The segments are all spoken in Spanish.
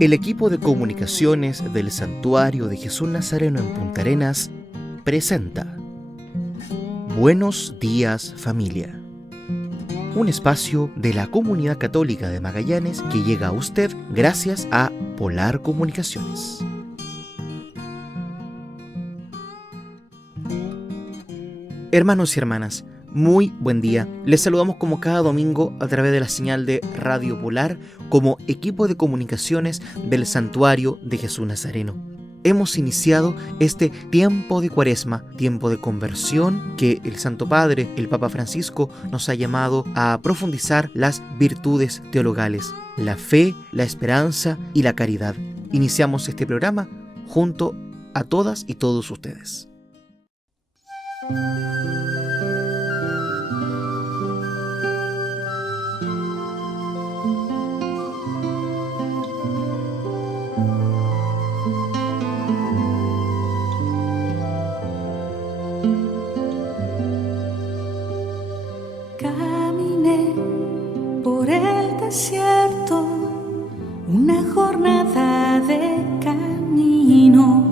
El equipo de comunicaciones del Santuario de Jesús Nazareno en Punta Arenas presenta Buenos días, familia. Un espacio de la Comunidad Católica de Magallanes que llega a usted gracias a Polar Comunicaciones. Hermanos y hermanas, muy buen día. Les saludamos como cada domingo a través de la señal de Radio Polar como equipo de comunicaciones del Santuario de Jesús Nazareno. Hemos iniciado este tiempo de Cuaresma, tiempo de conversión que el Santo Padre, el Papa Francisco, nos ha llamado a profundizar las virtudes teologales, la fe, la esperanza y la caridad. Iniciamos este programa junto a todas y todos ustedes. Caminé por el desierto una jornada de camino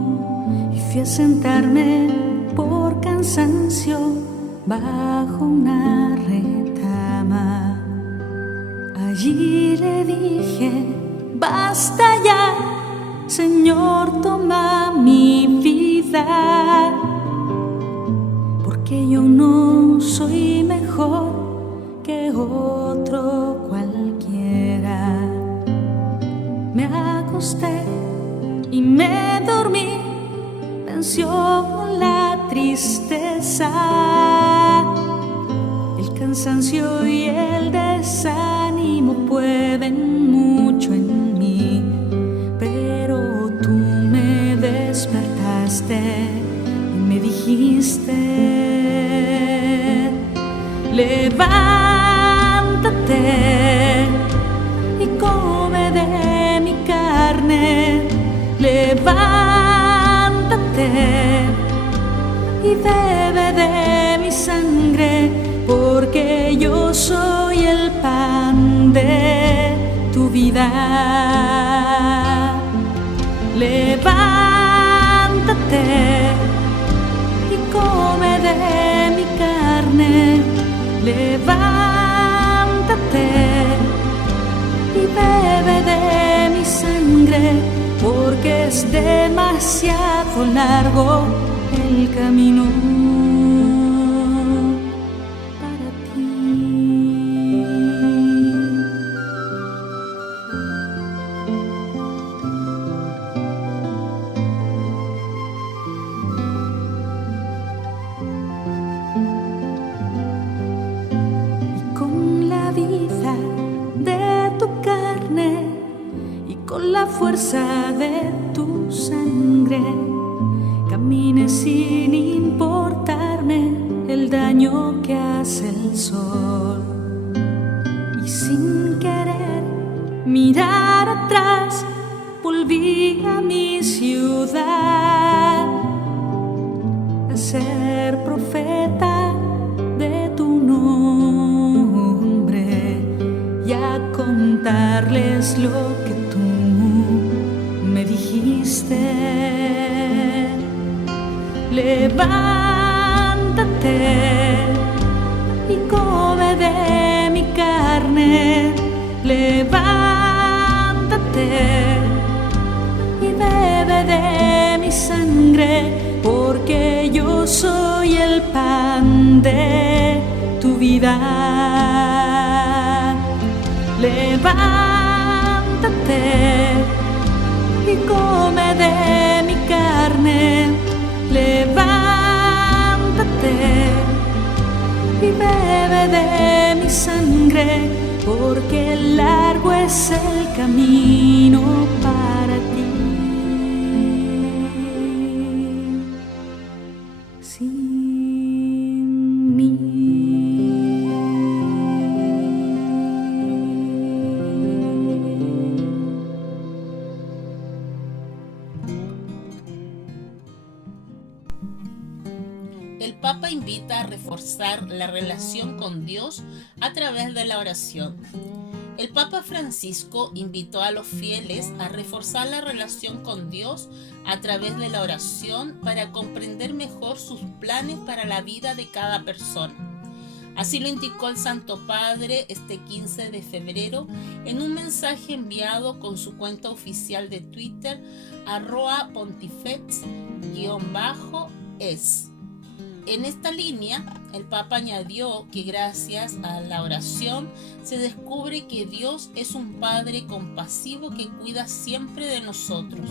y fui a sentarme por cansancio bajo una retama. Allí le dije: basta ya, Señor, toma mi vida, porque yo no soy mejor que otro cualquiera. Me acosté y me dormí, venció la tristeza, el cansancio y el desánimo pueden mucho en mí, pero tú me despertaste y me dijiste: levántate y come de mi carne, levántate y bebe de mi sangre, porque yo soy el pan de tu vida. Levántate y come de mi carne, levántate y bebe de mi sangre, porque es demasiado largo el camino para ti. Y con la vida de tu carne y con la fuerza de tu sangre, camine sin importarme el daño que hace el sol. Y sin querer mirar atrás, volví a mi ciudad a ser profeta de tu nombre y a contarles lo que tú me dijiste. Levántate y come de mi carne, levántate y bebe de mi sangre, porque yo soy el pan de tu vida. Levántate y come de mi carne, levántate y bebe de mi sangre, porque largo es el camino para ti. Sin mí. El Papa invita a reforzar la relación con Dios a través de la oración. El Papa Francisco invitó a los fieles a reforzar la relación con Dios a través de la oración para comprender mejor sus planes para la vida de cada persona. Así lo indicó el Santo Padre este 15 de febrero en un mensaje enviado con su cuenta oficial de Twitter @pontifex_es. En esta línea, el Papa añadió que gracias a la oración se descubre que Dios es un Padre compasivo que cuida siempre de nosotros.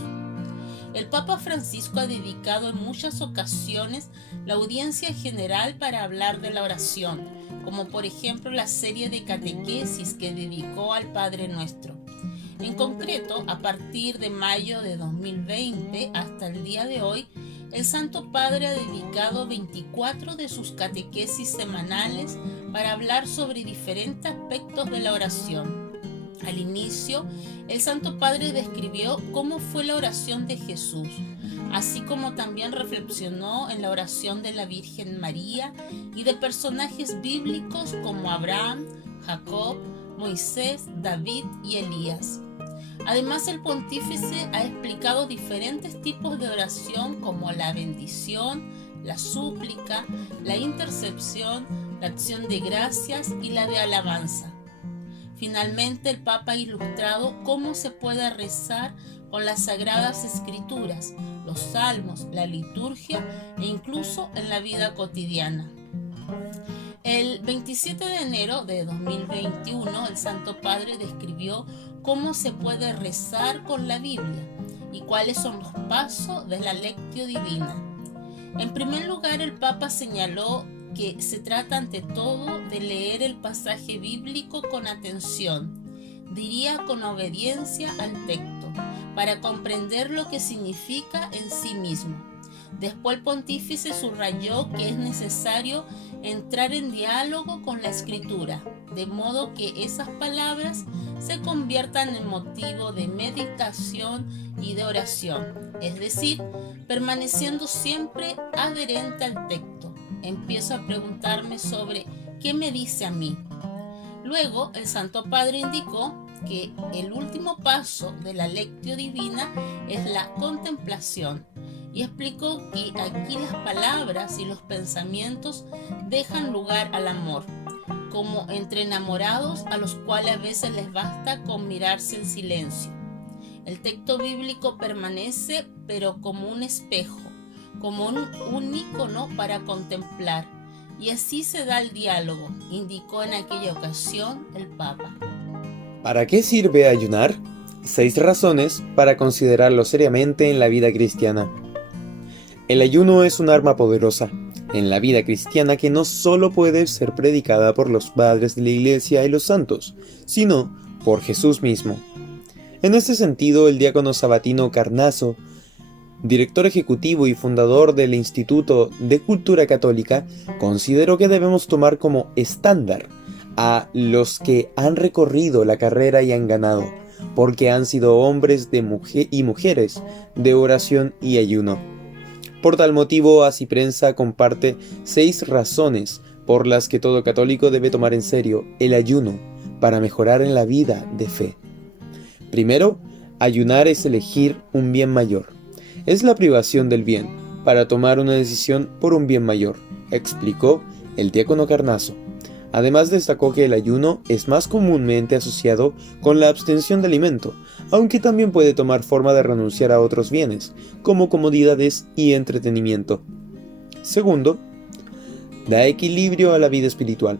El Papa Francisco ha dedicado en muchas ocasiones la audiencia general para hablar de la oración, como por ejemplo la serie de catequesis que dedicó al Padre Nuestro. En concreto, a partir de mayo de 2020 hasta el día de hoy, el Santo Padre ha dedicado 24 de sus catequesis semanales para hablar sobre diferentes aspectos de la oración. Al inicio, el Santo Padre describió cómo fue la oración de Jesús, así como también reflexionó en la oración de la Virgen María y de personajes bíblicos como Abraham, Jacob, Moisés, David y Elías. Además, el pontífice ha explicado diferentes tipos de oración como la bendición, la súplica, la intercesión, la acción de gracias y la de alabanza. Finalmente, el Papa ha ilustrado cómo se puede rezar con las Sagradas Escrituras, los salmos, la liturgia e incluso en la vida cotidiana. El 27 de enero de 2021, el Santo Padre describió cómo se puede rezar con la Biblia y cuáles son los pasos de la Lectio Divina. En primer lugar, el Papa señaló que se trata ante todo de leer el pasaje bíblico con atención, diría con obediencia al texto, para comprender lo que significa en sí mismo. Después el pontífice subrayó que es necesario entrar en diálogo con la Escritura, de modo que esas palabras se conviertan en motivo de meditación y de oración, es decir, permaneciendo siempre adherente al texto. Empiezo a preguntarme sobre qué me dice a mí. Luego, el Santo Padre indicó que el último paso de la Lectio Divina es la contemplación y explicó que aquí las palabras y los pensamientos dejan lugar al amor, como entre enamorados a los cuales a veces les basta con mirarse en silencio. El texto bíblico permanece, pero como un espejo, como un ícono para contemplar, y así se da el diálogo, indicó en aquella ocasión el Papa. ¿Para qué sirve ayunar? 6 razones para considerarlo seriamente en la vida cristiana. El ayuno es un arma poderosa en la vida cristiana que no solo puede ser predicada por los padres de la Iglesia y los santos, sino por Jesús mismo. En este sentido, el diácono sabatino Carnaso, director ejecutivo y fundador del Instituto de Cultura Católica, consideró que debemos tomar como estándar a los que han recorrido la carrera y han ganado, porque han sido hombres y mujeres de oración y ayuno. Por tal motivo, Así Prensa comparte 6 razones por las que todo católico debe tomar en serio el ayuno para mejorar en la vida de fe. Primero, ayunar es elegir un bien mayor. Es la privación del bien para tomar una decisión por un bien mayor, explicó el diácono Carnaso. Además destacó que el ayuno es más comúnmente asociado con la abstención de alimento, aunque también puede tomar forma de renunciar a otros bienes, como comodidades y entretenimiento. Segundo, da equilibrio a la vida espiritual.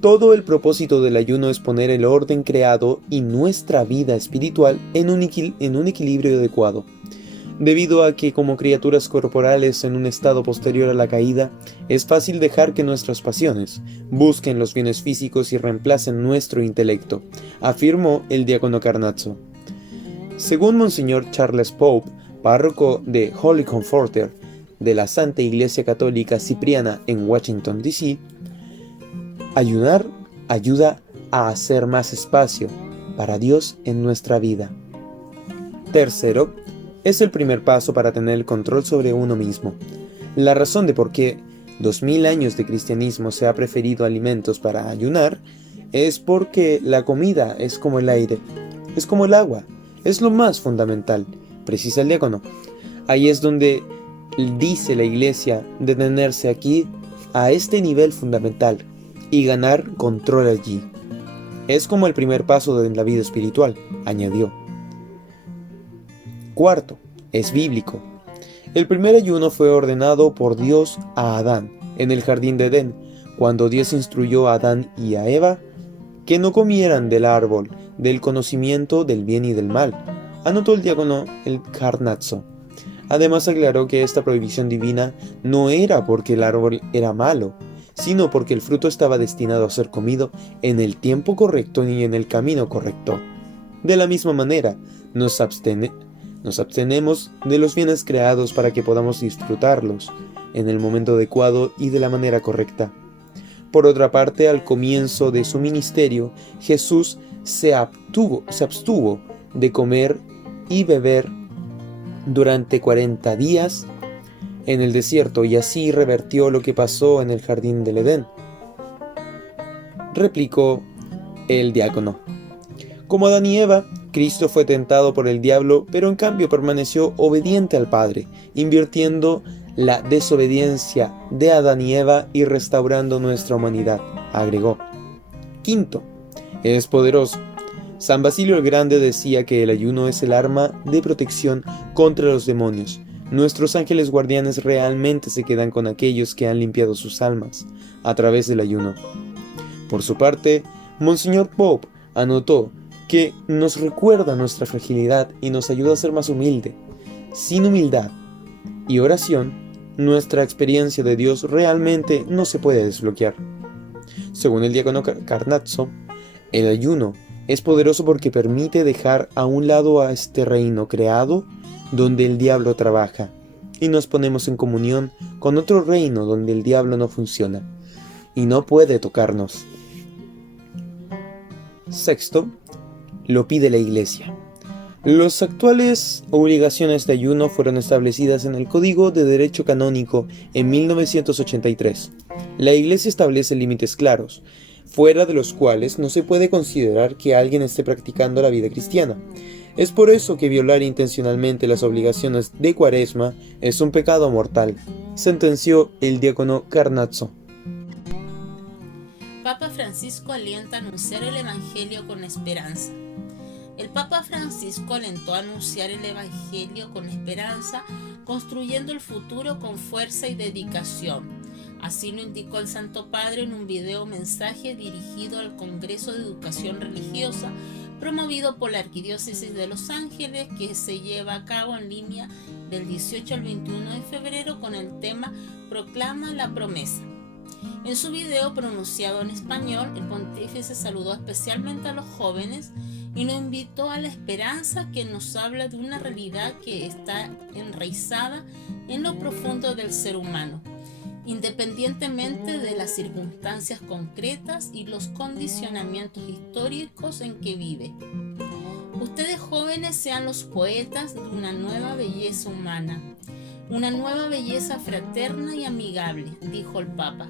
Todo el propósito del ayuno es poner el orden creado y nuestra vida espiritual en un equilibrio adecuado. Debido a que como criaturas corporales en un estado posterior a la caída, es fácil dejar que nuestras pasiones busquen los bienes físicos y reemplacen nuestro intelecto, afirmó el diácono Carnaso. Según Monseñor Charles Pope, párroco de Holy Comforter de la Santa Iglesia Católica Cipriana en Washington, D.C., ayunar ayuda a hacer más espacio para Dios en nuestra vida. Tercero, es el primer paso para tener el control sobre uno mismo. La razón de por qué 2000 años de cristianismo se ha preferido alimentos para ayunar es porque la comida es como el aire, es como el agua, es lo más fundamental, precisa el diácono. Ahí es donde dice la Iglesia detenerse aquí a este nivel fundamental y ganar control allí. Es como el primer paso de la vida espiritual, añadió. Cuarto, es bíblico. El primer ayuno fue ordenado por Dios a Adán en el jardín de Edén, cuando Dios instruyó a Adán y a Eva que no comieran del árbol del conocimiento del bien y del mal, anotó el diácono el Carnazzo. Además aclaró que esta prohibición divina no era porque el árbol era malo, sino porque el fruto estaba destinado a ser comido en el tiempo correcto y en el camino correcto. De la misma manera, nos abstenemos de los bienes creados para que podamos disfrutarlos en el momento adecuado y de la manera correcta. Por otra parte, al comienzo de su ministerio, Jesús se abstuvo de comer y beber durante 40 días en el desierto, y así revertió lo que pasó en el jardín del Edén. Replicó el diácono. Como Adán y Eva, Cristo fue tentado por el diablo, pero en cambio permaneció obediente al Padre, invirtiendo la desobediencia de Adán y Eva y restaurando nuestra humanidad, agregó. Quinto, es poderoso. San Basilio el Grande decía que el ayuno es el arma de protección contra los demonios. Nuestros ángeles guardianes realmente se quedan con aquellos que han limpiado sus almas a través del ayuno. Por su parte, Monseñor Pope anotó que nos recuerda nuestra fragilidad y nos ayuda a ser más humilde. Sin humildad y oración, nuestra experiencia de Dios realmente no se puede desbloquear. Según el diácono Carnazzo, el ayuno es poderoso porque permite dejar a un lado a este reino creado donde el diablo trabaja y nos ponemos en comunión con otro reino donde el diablo no funciona y no puede tocarnos. Sexto, lo pide la Iglesia. Las actuales obligaciones de ayuno fueron establecidas en el Código de Derecho Canónico en 1983. La Iglesia establece límites claros, fuera de los cuales no se puede considerar que alguien esté practicando la vida cristiana. Es por eso que violar intencionalmente las obligaciones de Cuaresma es un pecado mortal, sentenció el diácono Carnazzo. Papa Francisco alienta a anunciar el Evangelio con esperanza. El Papa Francisco alentó a anunciar el Evangelio con esperanza, construyendo el futuro con fuerza y dedicación. Así lo indicó el Santo Padre en un video mensaje dirigido al Congreso de Educación Religiosa, promovido por la Arquidiócesis de Los Ángeles, que se lleva a cabo en línea del 18 al 21 de febrero con el tema Proclama la promesa. En su video pronunciado en español, el pontífice saludó especialmente a los jóvenes y nos invitó a la esperanza, que nos habla de una realidad que está enraizada en lo profundo del ser humano, independientemente de las circunstancias concretas y los condicionamientos históricos en que vive. Ustedes jóvenes sean los poetas de una nueva belleza humana, una nueva belleza fraterna y amigable, dijo el Papa.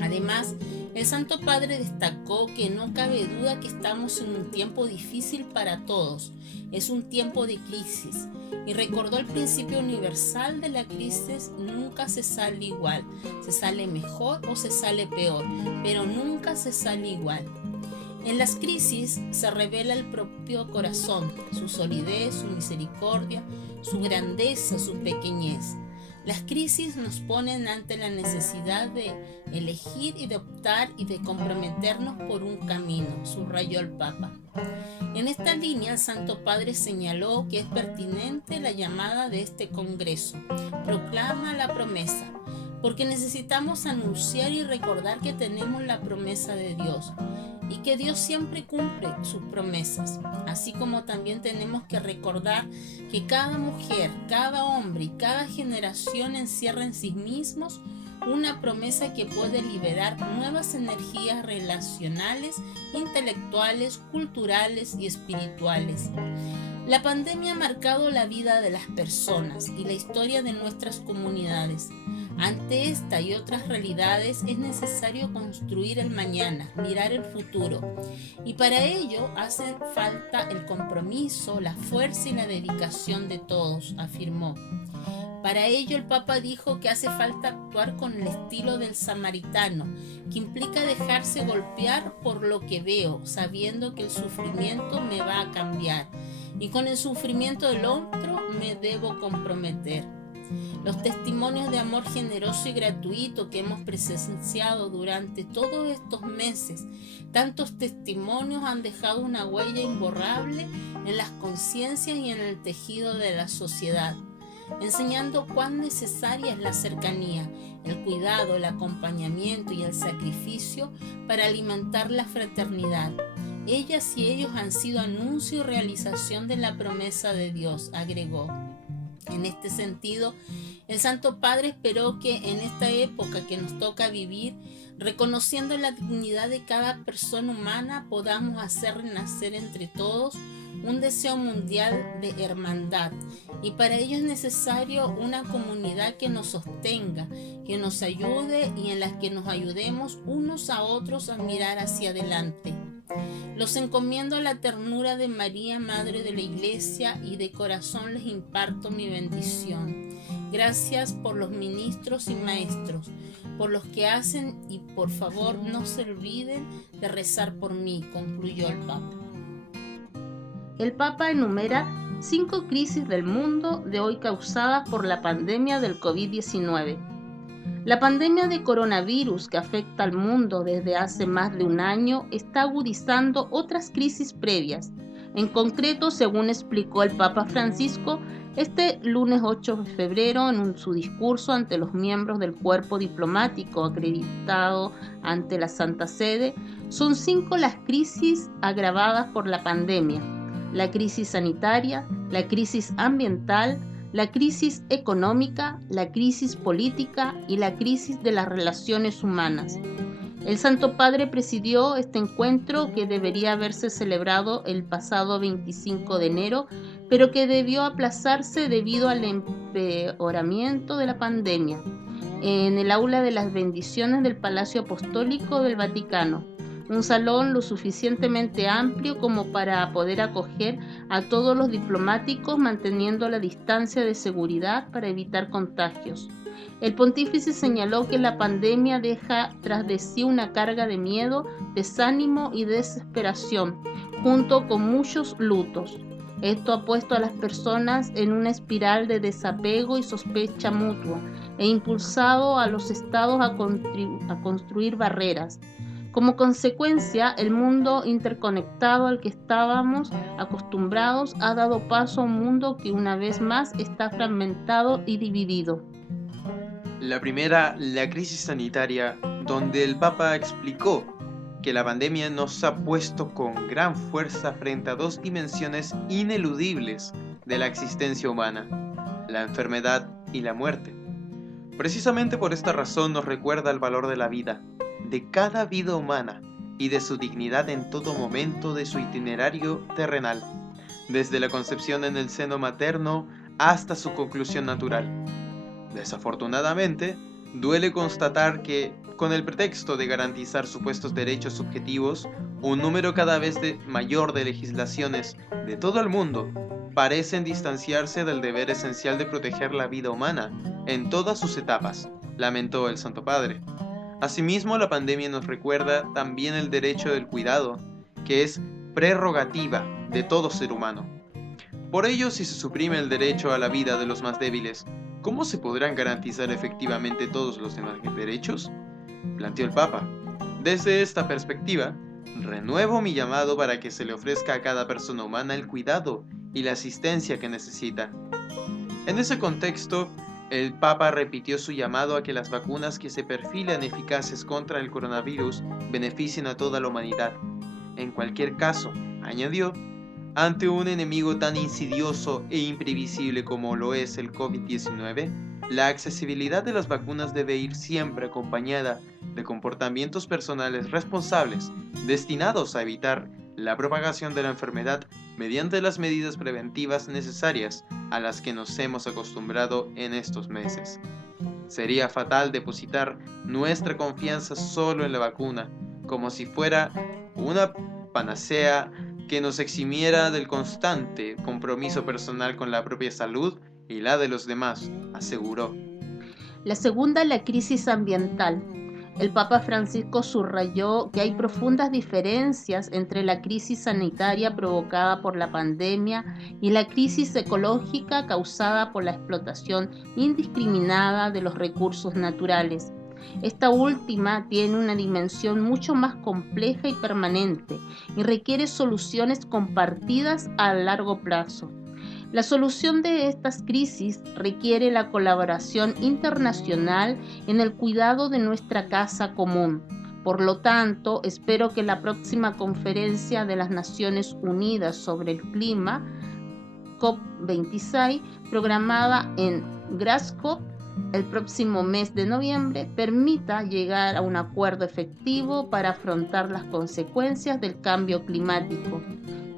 Además, el Santo Padre destacó que no cabe duda que estamos en un tiempo difícil para todos, es un tiempo de crisis, y recordó el principio universal de la crisis: nunca se sale igual, se sale mejor o se sale peor, pero nunca se sale igual. En las crisis se revela el propio corazón, su solidez, su misericordia, su grandeza, su pequeñez. Las crisis nos ponen ante la necesidad de elegir y de optar y de comprometernos por un camino, subrayó el Papa. En esta línea, el Santo Padre señaló que es pertinente la llamada de este Congreso: proclama la promesa, porque necesitamos anunciar y recordar que tenemos la promesa de Dios y que Dios siempre cumple sus promesas, así como también tenemos que recordar que cada mujer, cada hombre y cada generación encierra en sí mismos una promesa que puede liberar nuevas energías relacionales, intelectuales, culturales y espirituales. La pandemia ha marcado la vida de las personas y la historia de nuestras comunidades. Ante esta y otras realidades es necesario construir el mañana, mirar el futuro. Y para ello hace falta el compromiso, la fuerza y la dedicación de todos, afirmó. Para ello el Papa dijo que hace falta actuar con el estilo del samaritano, que implica dejarse golpear por lo que veo, sabiendo que el sufrimiento me va a cambiar, y con el sufrimiento del otro me debo comprometer. Los testimonios de amor generoso y gratuito que hemos presenciado durante todos estos meses, tantos testimonios han dejado una huella imborrable en las conciencias y en el tejido de la sociedad, enseñando cuán necesaria es la cercanía, el cuidado, el acompañamiento y el sacrificio para alimentar la fraternidad. Ellas y ellos han sido anuncio y realización de la promesa de Dios, agregó. En este sentido, el Santo Padre esperó que en esta época que nos toca vivir, reconociendo la dignidad de cada persona humana, podamos hacer renacer entre todos un deseo mundial de hermandad. Y para ello es necesario una comunidad que nos sostenga, que nos ayude y en la que nos ayudemos unos a otros a mirar hacia adelante. Los encomiendo a la ternura de María, Madre de la Iglesia, y de corazón les imparto mi bendición. Gracias por los ministros y maestros, por los que hacen, y por favor no se olviden de rezar por mí, concluyó el Papa. El Papa enumera 5 crisis del mundo de hoy causadas por la pandemia del COVID-19. La pandemia de coronavirus que afecta al mundo desde hace más de un año está agudizando otras crisis previas. En concreto, según explicó el Papa Francisco este lunes 8 de febrero en su discurso ante los miembros del cuerpo diplomático acreditado ante la Santa Sede, son 5 las crisis agravadas por la pandemia: la crisis sanitaria, la crisis ambiental, la crisis económica, la crisis política y la crisis de las relaciones humanas. El Santo Padre presidió este encuentro que debería haberse celebrado el pasado 25 de enero, pero que debió aplazarse debido al empeoramiento de la pandemia, en el aula de las bendiciones del Palacio Apostólico del Vaticano, un salón lo suficientemente amplio como para poder acoger a todos los diplomáticos, manteniendo la distancia de seguridad para evitar contagios. El pontífice señaló que la pandemia deja tras de sí una carga de miedo, desánimo y desesperación, junto con muchos lutos. Esto ha puesto a las personas en una espiral de desapego y sospecha mutua e impulsado a los estados a construir barreras. Como consecuencia, el mundo interconectado al que estábamos acostumbrados ha dado paso a un mundo que una vez más está fragmentado y dividido. La primera, la crisis sanitaria, donde el Papa explicó que la pandemia nos ha puesto con gran fuerza frente a 2 dimensiones ineludibles de la existencia humana: la enfermedad y la muerte. Precisamente por esta razón nos recuerda el valor de la vida, de cada vida humana y de su dignidad en todo momento de su itinerario terrenal, desde la concepción en el seno materno hasta su conclusión natural. Desafortunadamente, duele constatar que, con el pretexto de garantizar supuestos derechos subjetivos, un número cada vez mayor de legislaciones de todo el mundo parecen distanciarse del deber esencial de proteger la vida humana en todas sus etapas, lamentó el Santo Padre. Asimismo, la pandemia nos recuerda también el derecho del cuidado, que es prerrogativa de todo ser humano. Por ello, si se suprime el derecho a la vida de los más débiles, ¿cómo se podrán garantizar efectivamente todos los demás derechos?, planteó el Papa. Desde esta perspectiva, renuevo mi llamado para que se le ofrezca a cada persona humana el cuidado y la asistencia que necesita. En ese contexto, el Papa repitió su llamado a que las vacunas que se perfilan eficaces contra el coronavirus beneficien a toda la humanidad. En cualquier caso, añadió, ante un enemigo tan insidioso e imprevisible como lo es el COVID-19, la accesibilidad de las vacunas debe ir siempre acompañada de comportamientos personales responsables destinados a evitar la propagación de la enfermedad mediante las medidas preventivas necesarias a las que nos hemos acostumbrado en estos meses. Sería fatal depositar nuestra confianza solo en la vacuna, como si fuera una panacea que nos eximiera del constante compromiso personal con la propia salud y la de los demás, aseguró. La segunda, la crisis ambiental. El Papa Francisco subrayó que hay profundas diferencias entre la crisis sanitaria provocada por la pandemia y la crisis ecológica causada por la explotación indiscriminada de los recursos naturales. Esta última tiene una dimensión mucho más compleja y permanente y requiere soluciones compartidas a largo plazo. La solución de estas crisis requiere la colaboración internacional en el cuidado de nuestra casa común. Por lo tanto, espero que la próxima conferencia de las Naciones Unidas sobre el Clima, COP26, programada en Glasgow el próximo mes de noviembre, permita llegar a un acuerdo efectivo para afrontar las consecuencias del cambio climático.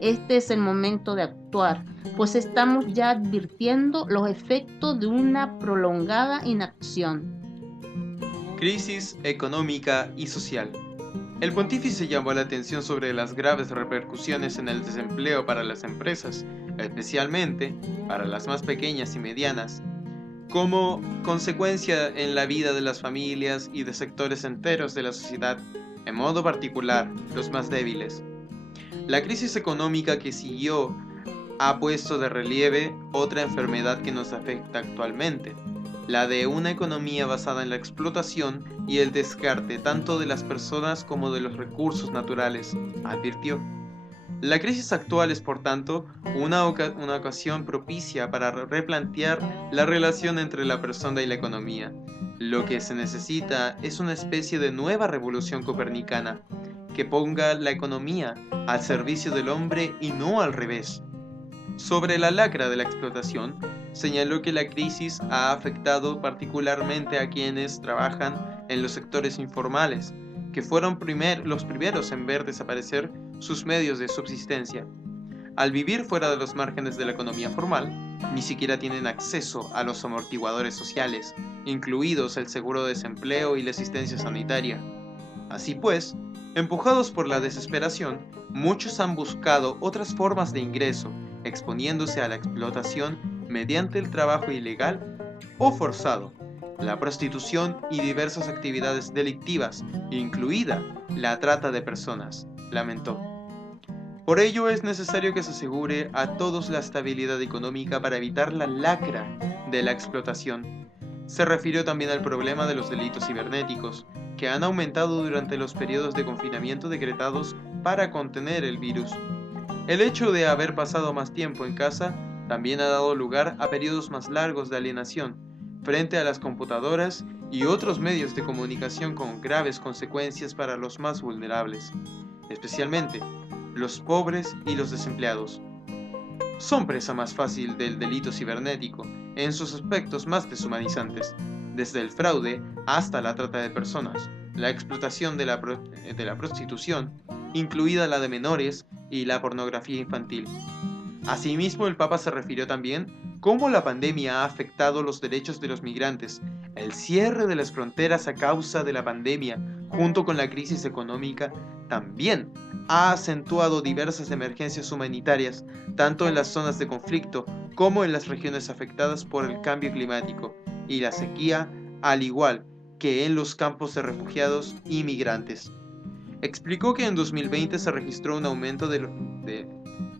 Este es el momento de actuar, pues estamos ya advirtiendo los efectos de una prolongada inacción. Crisis económica y social. El pontífice llamó la atención sobre las graves repercusiones en el desempleo para las empresas, especialmente para las más pequeñas y medianas, como consecuencia en la vida de las familias y de sectores enteros de la sociedad, en modo particular los más débiles. La crisis económica que siguió ha puesto de relieve otra enfermedad que nos afecta actualmente, la de una economía basada en la explotación y el descarte tanto de las personas como de los recursos naturales, advirtió. La crisis actual es, por tanto, una ocasión propicia para replantear la relación entre la persona y la economía. Lo que se necesita es una especie de nueva revolución copernicana, que ponga la economía al servicio del hombre y no al revés. Sobre la lacra de la explotación, señaló que la crisis ha afectado particularmente a quienes trabajan en los sectores informales, que fueron los primeros en ver desaparecer sus medios de subsistencia. Al vivir fuera de los márgenes de la economía formal, ni siquiera tienen acceso a los amortiguadores sociales, incluidos el seguro de desempleo y la asistencia sanitaria. Así pues, empujados por la desesperación, muchos han buscado otras formas de ingreso, exponiéndose a la explotación mediante el trabajo ilegal o forzado, la prostitución y diversas actividades delictivas, incluida la trata de personas, lamentó. Por ello es necesario que se asegure a todos la estabilidad económica para evitar la lacra de la explotación. Se refirió también al problema de los delitos cibernéticos, que han aumentado durante los periodos de confinamiento decretados para contener el virus. El hecho de haber pasado más tiempo en casa también ha dado lugar a periodos más largos de alienación frente a las computadoras y otros medios de comunicación, con graves consecuencias para los más vulnerables, especialmente los pobres y los desempleados. Son presa más fácil del delito cibernético en sus aspectos más deshumanizantes, desde el fraude hasta la trata de personas, la explotación de la prostitución, incluida la de menores, y la pornografía infantil. Asimismo, el Papa se refirió también cómo la pandemia ha afectado los derechos de los migrantes. El cierre de las fronteras a causa de la pandemia, junto con la crisis económica, también ha acentuado diversas emergencias humanitarias, tanto en las zonas de conflicto como en las regiones afectadas por el cambio climático y la sequía, al igual que en los campos de refugiados y migrantes. Explicó que en 2020 se registró un aumento de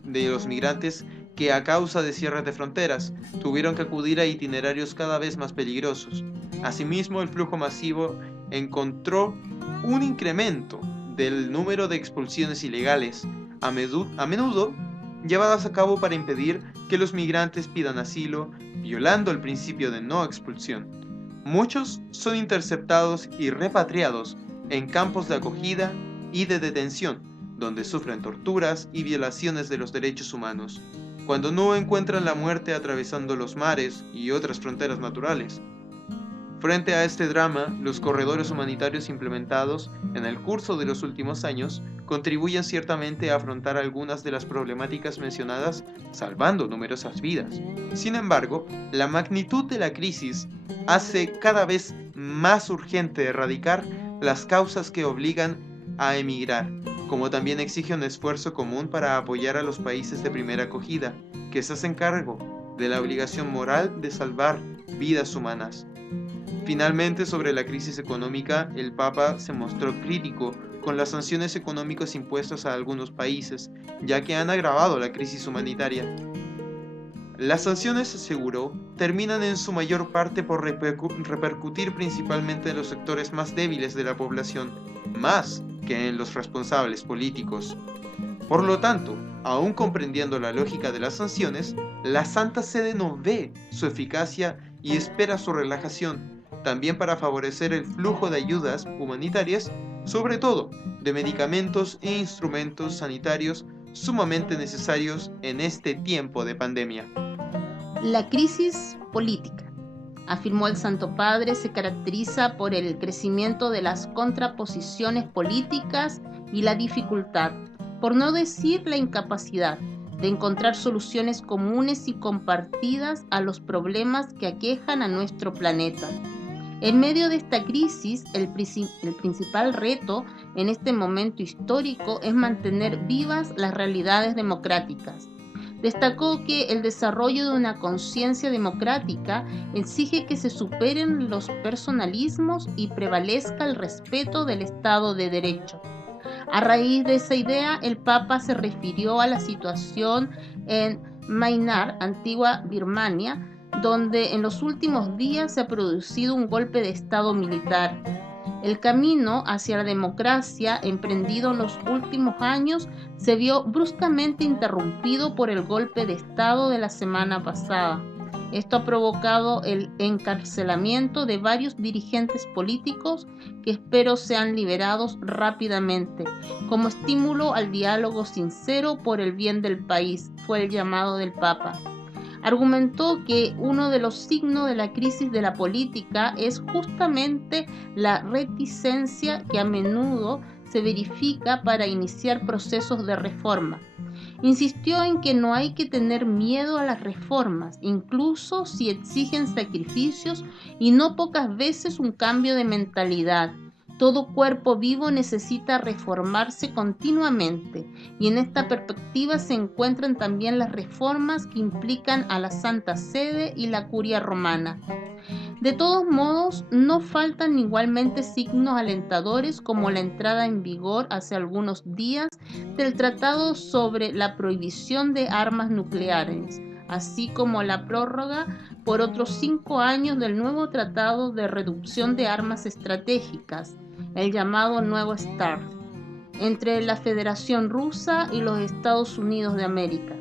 los migrantes que, a causa de cierres de fronteras, tuvieron que acudir a itinerarios cada vez más peligrosos. Asimismo, el flujo masivo encontró un incremento del número de expulsiones ilegales, a menudo llevadas a cabo para impedir que los migrantes pidan asilo, violando el principio de no expulsión. Muchos son interceptados y repatriados en campos de acogida y de detención, donde sufren torturas y violaciones de los derechos humanos, cuando no encuentran la muerte atravesando los mares y otras fronteras naturales. Frente a este drama, los corredores humanitarios implementados en el curso de los últimos años contribuyen ciertamente a afrontar algunas de las problemáticas mencionadas, salvando numerosas vidas. Sin embargo, la magnitud de la crisis hace cada vez más urgente erradicar las causas que obligan a emigrar, como también exige un esfuerzo común para apoyar a los países de primera acogida, que se hacen cargo de la obligación moral de salvar vidas humanas. Finalmente, sobre la crisis económica, el Papa se mostró crítico con las sanciones económicas impuestas a algunos países, ya que han agravado la crisis humanitaria. Las sanciones, aseguró, terminan en su mayor parte por repercutir principalmente en los sectores más débiles de la población, más que en los responsables políticos. Por lo tanto, aún comprendiendo la lógica de las sanciones, la Santa Sede no ve su eficacia y espera su relajación, también para favorecer el flujo de ayudas humanitarias, sobre todo de medicamentos e instrumentos sanitarios sumamente necesarios en este tiempo de pandemia. La crisis política, afirmó el Santo Padre, se caracteriza por el crecimiento de las contraposiciones políticas y la dificultad, por no decir la incapacidad, de encontrar soluciones comunes y compartidas a los problemas que aquejan a nuestro planeta. En medio de esta crisis, el principal reto en este momento histórico es mantener vivas las realidades democráticas. Destacó que el desarrollo de una conciencia democrática exige que se superen los personalismos y prevalezca el respeto del Estado de Derecho. A raíz de esa idea, el Papa se refirió a la situación en Myanmar, antigua Birmania, donde en los últimos días se ha producido un golpe de Estado militar. El camino hacia la democracia emprendido en los últimos años se vio bruscamente interrumpido por el golpe de Estado de la semana pasada. Esto ha provocado el encarcelamiento de varios dirigentes políticos que espero sean liberados rápidamente, como estímulo al diálogo sincero por el bien del país, fue el llamado del Papa. Argumentó que uno de los signos de la crisis de la política es justamente la reticencia que a menudo se verifica para iniciar procesos de reforma. Insistió en que no hay que tener miedo a las reformas, incluso si exigen sacrificios y no pocas veces un cambio de mentalidad. Todo cuerpo vivo necesita reformarse continuamente y en esta perspectiva se encuentran también las reformas que implican a la Santa Sede y la Curia Romana. De todos modos, no faltan igualmente signos alentadores como la entrada en vigor hace algunos días del Tratado sobre la prohibición de armas nucleares, así como la prórroga por otros 5 años del nuevo Tratado de Reducción de Armas Estratégicas, el llamado Nuevo START, entre la Federación Rusa y los Estados Unidos de América.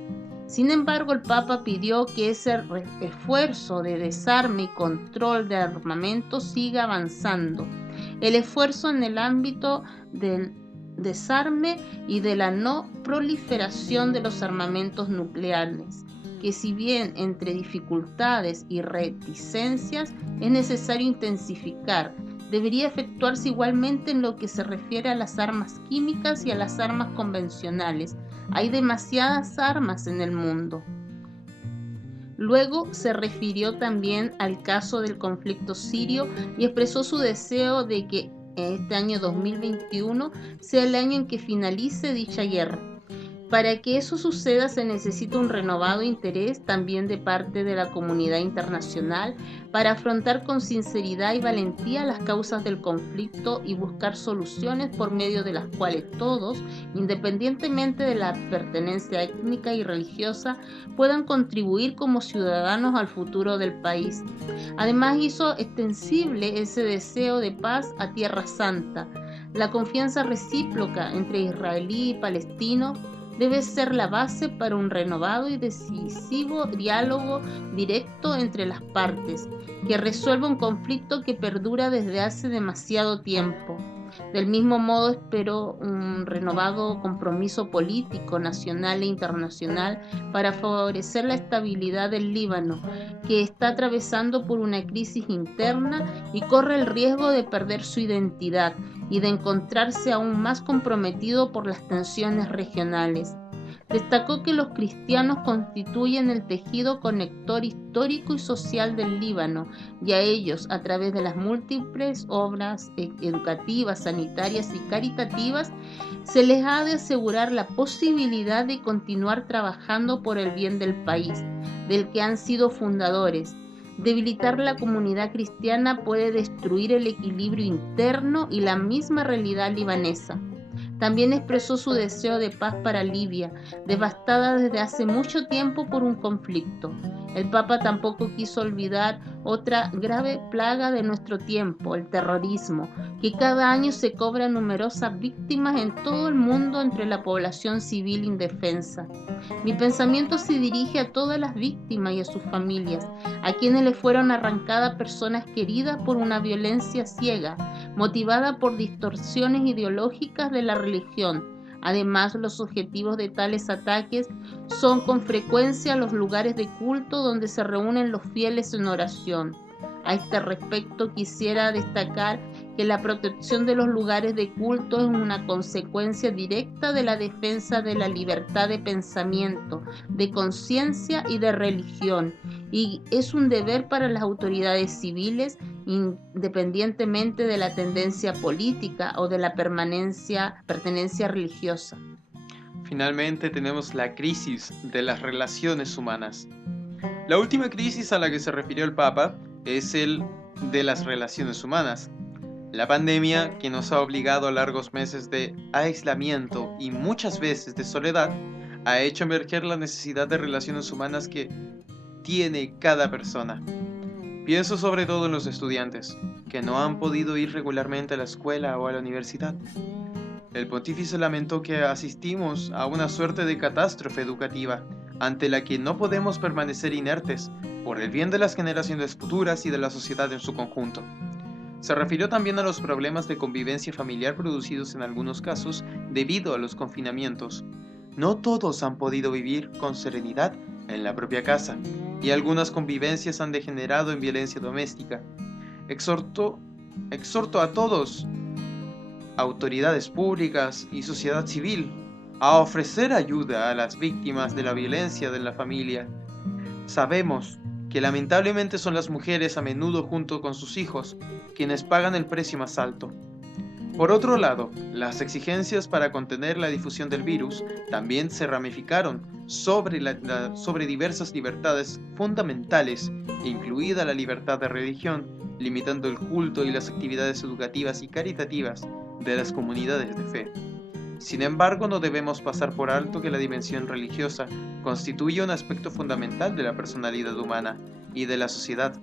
Sin embargo, el Papa pidió que ese esfuerzo de desarme y control de armamento siga avanzando. El esfuerzo en el ámbito del desarme y de la no proliferación de los armamentos nucleares, que si bien entre dificultades y reticencias es necesario intensificar, debería efectuarse igualmente en lo que se refiere a las armas químicas y a las armas convencionales. Hay demasiadas armas en el mundo. Luego se refirió también al caso del conflicto sirio y expresó su deseo de que este año 2021 sea el año en que finalice dicha guerra. Para que eso suceda se necesita un renovado interés también de parte de la comunidad internacional para afrontar con sinceridad y valentía las causas del conflicto y buscar soluciones por medio de las cuales todos, independientemente de la pertenencia étnica y religiosa, puedan contribuir como ciudadanos al futuro del país. Además hizo extensible ese deseo de paz a Tierra Santa. La confianza recíproca entre israelí y palestino debe ser la base para un renovado y decisivo diálogo directo entre las partes, que resuelva un conflicto que perdura desde hace demasiado tiempo. Del mismo modo, espero un renovado compromiso político nacional e internacional para favorecer la estabilidad del Líbano, que está atravesando por una crisis interna y corre el riesgo de perder su identidad y de encontrarse aún más comprometido por las tensiones regionales. Destacó que los cristianos constituyen el tejido conector histórico y social del Líbano, y a ellos, a través de las múltiples obras educativas, sanitarias y caritativas, se les ha de asegurar la posibilidad de continuar trabajando por el bien del país, del que han sido fundadores. Debilitar la comunidad cristiana puede destruir el equilibrio interno y la misma realidad libanesa. También expresó su deseo de paz para Libia, devastada desde hace mucho tiempo por un conflicto. El Papa tampoco quiso olvidar otra grave plaga de nuestro tiempo, el terrorismo, que cada año se cobra numerosas víctimas en todo el mundo entre la población civil indefensa. Mi pensamiento se dirige a todas las víctimas y a sus familias, a quienes les fueron arrancadas personas queridas por una violencia ciega, motivada por distorsiones ideológicas de la religión. Además, los objetivos de tales ataques son con frecuencia los lugares de culto donde se reúnen los fieles en oración. A este respecto, quisiera destacar que la protección de los lugares de culto es una consecuencia directa de la defensa de la libertad de pensamiento, de conciencia y de religión, y es un deber para las autoridades civiles, independientemente de la tendencia política o de la pertenencia religiosa. Finalmente tenemos la crisis de las relaciones humanas. La última crisis a la que se refirió el Papa es el de las relaciones humanas. La pandemia, que nos ha obligado a largos meses de aislamiento y muchas veces de soledad, ha hecho emerger la necesidad de relaciones humanas que tiene cada persona. Pienso sobre todo en los estudiantes, que no han podido ir regularmente a la escuela o a la universidad. El pontífice lamentó que asistimos a una suerte de catástrofe educativa, ante la que no podemos permanecer inertes, por el bien de las generaciones futuras y de la sociedad en su conjunto. Se refirió también a los problemas de convivencia familiar producidos en algunos casos debido a los confinamientos. No todos han podido vivir con serenidad en la propia casa, y algunas convivencias han degenerado en violencia doméstica. Exhorto a todos, autoridades públicas y sociedad civil, a ofrecer ayuda a las víctimas de la violencia de la familia. Sabemos que lamentablemente son las mujeres a menudo junto con sus hijos quienes pagan el precio más alto. Por otro lado, las exigencias para contener la difusión del virus también se ramificaron sobre diversas libertades fundamentales, incluida la libertad de religión, limitando el culto y las actividades educativas y caritativas de las comunidades de fe. Sin embargo, no debemos pasar por alto que la dimensión religiosa constituye un aspecto fundamental de la personalidad humana y de la sociedad,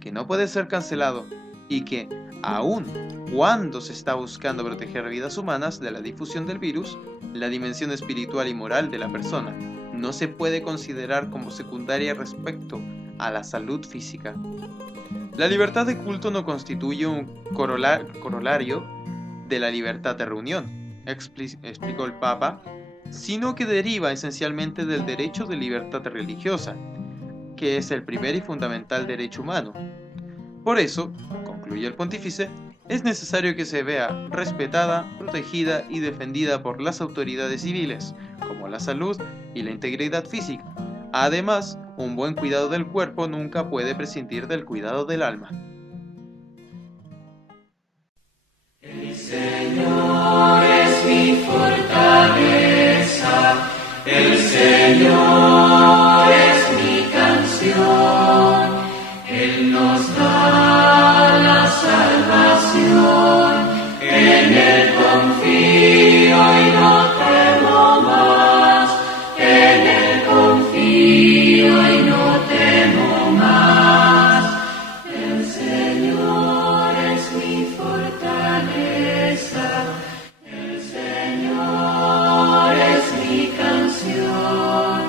que no puede ser cancelado y que, aun cuando se está buscando proteger vidas humanas de la difusión del virus, la dimensión espiritual y moral de la persona no se puede considerar como secundaria respecto a la salud física. La libertad de culto no constituye un corolario de la libertad de reunión, explicó el Papa, sino que deriva esencialmente del derecho de libertad religiosa, que es el primer y fundamental derecho humano. Por eso, concluye el pontífice, es necesario que se vea respetada, protegida y defendida por las autoridades civiles, como la salud y la integridad física. Además, un buen cuidado del cuerpo nunca puede prescindir del cuidado del alma. El Señor es mi fortaleza, el Señor es mi canción, Él nos da la salvación, en Él confío y no temo más, en Él confío y no temo más, el Señor es mi fortaleza, el Señor es mi canción,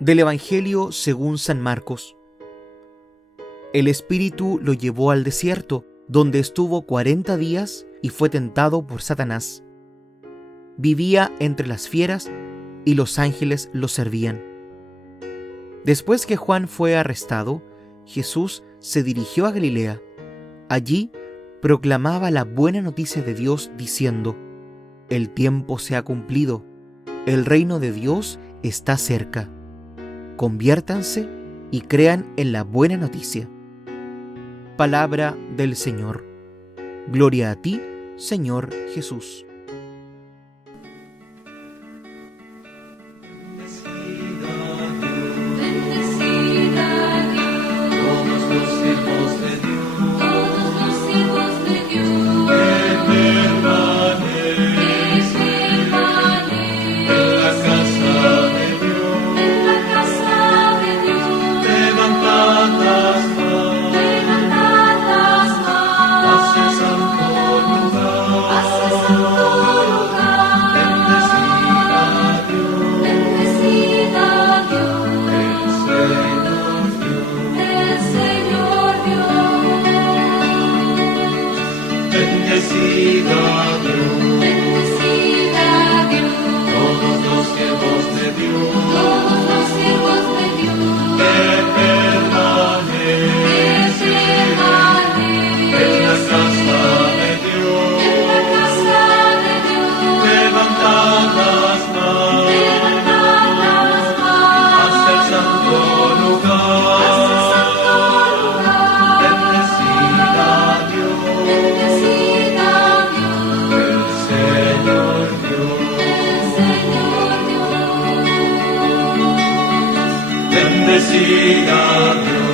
Del Evangelio según San Marcos. El Espíritu lo llevó al desierto, donde estuvo 40 días y fue tentado por Satanás. Vivía entre las fieras y los ángeles lo servían. Después que Juan fue arrestado, Jesús se dirigió a Galilea. Allí proclamaba la buena noticia de Dios diciendo: el tiempo se ha cumplido, el reino de Dios está cerca. Conviértanse y crean en la buena noticia. Palabra del Señor. Gloria a ti, Señor Jesús. Bendecida Dios,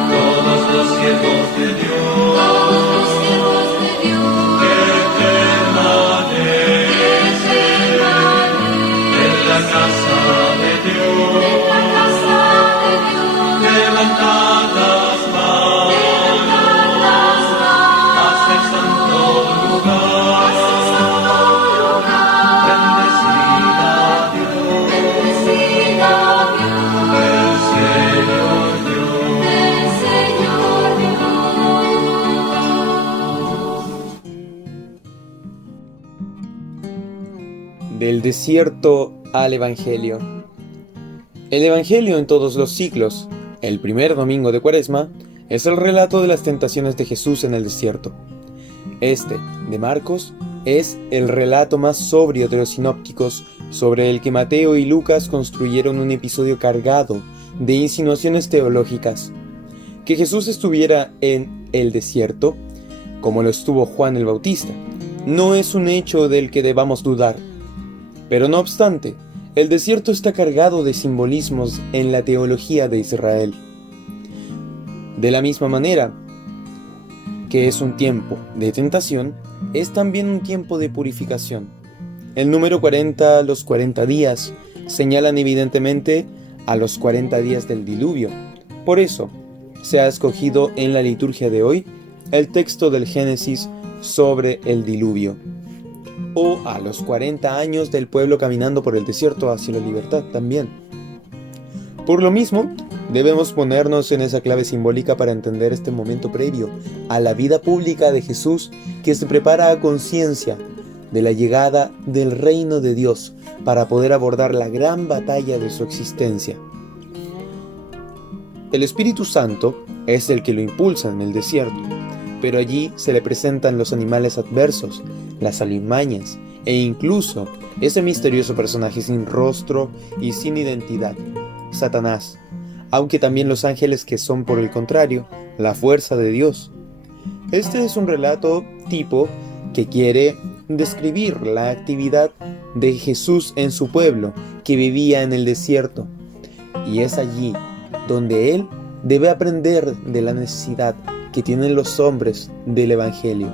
todos los siervos de Dios, que permanecen en la casa de Dios, levantad las manos hacia el santo lugar. Del desierto al Evangelio. El Evangelio en todos los siglos, el primer domingo de Cuaresma, es el relato de las tentaciones de Jesús en el desierto. Este, de Marcos, es el relato más sobrio de los sinópticos, sobre el que Mateo y Lucas construyeron un episodio cargado de insinuaciones teológicas. Que Jesús estuviera en el desierto, como lo estuvo Juan el Bautista, no es un hecho del que debamos dudar. Pero no obstante, el desierto está cargado de simbolismos en la teología de Israel. De la misma manera que es un tiempo de tentación, es también un tiempo de purificación. El número 40, los 40 días, señalan evidentemente a los 40 días del diluvio. Por eso, se ha escogido en la liturgia de hoy el texto del Génesis sobre el diluvio, o a los 40 años del pueblo caminando por el desierto hacia la libertad también. Por lo mismo, debemos ponernos en esa clave simbólica para entender este momento previo a la vida pública de Jesús, que se prepara a conciencia de la llegada del reino de Dios para poder abordar la gran batalla de su existencia. El Espíritu Santo es el que lo impulsa en el desierto, pero allí se le presentan los animales adversos, las alimañas e incluso ese misterioso personaje sin rostro y sin identidad, Satanás, aunque también los ángeles, que son por el contrario la fuerza de Dios. Este es un relato tipo que quiere describir la actividad de Jesús en su pueblo, que vivía en el desierto, y es allí donde él debe aprender de la necesidad que tienen los hombres del Evangelio.